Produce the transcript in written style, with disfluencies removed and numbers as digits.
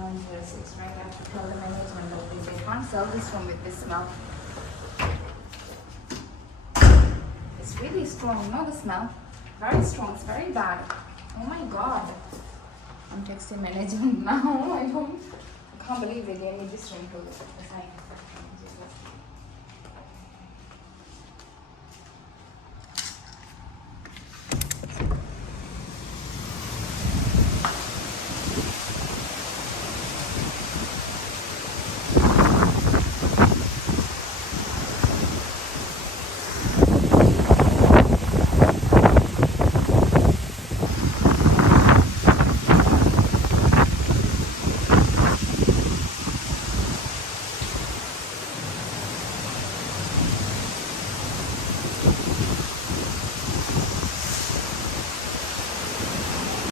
106, right? I have to tell the management of this. They can't sell this room with this smell. It's really strong, no, the smell? Very strong, it's very bad. Oh my god. I'm texting management now. I can't believe they gave me this room to assign.